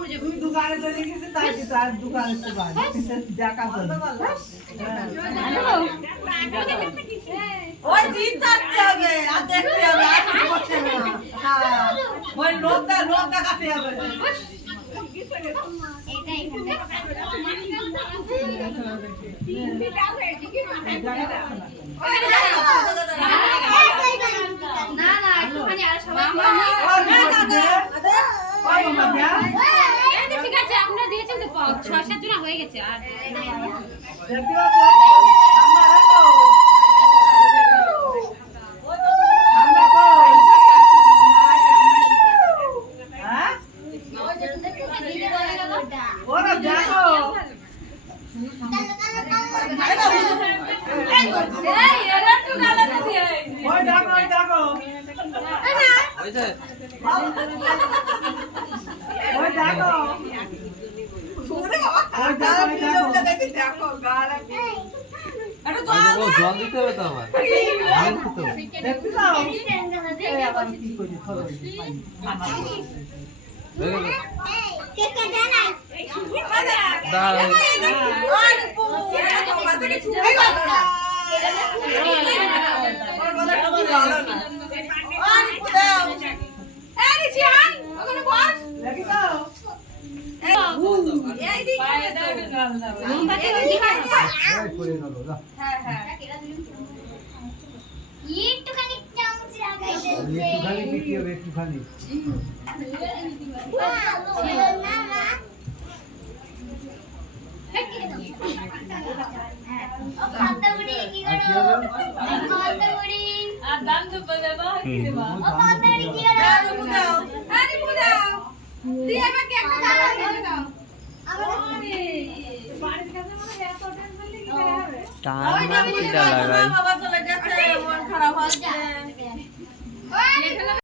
তুই দোকানে চলে গেছিস তাই কি তার দোকানে তো বাড়ি দেখা চলে ওই জিত থাকতে হবে আর দেখতে হবে আর কিছু করতে হবে না হ্যাঁ ওই লোক দেখাতে হবে না না একটুখানি আর সবাই ঠিক আছে আপনারা দিয়েছেন তো 6-7 জন হয়ে গেছে আর জল দিতে হবে তো আমার একটুখানি চামচ লাগাইতে একটুখানি টান লাগাই বাবা চলে গেছে মন খারাপ হচ্ছে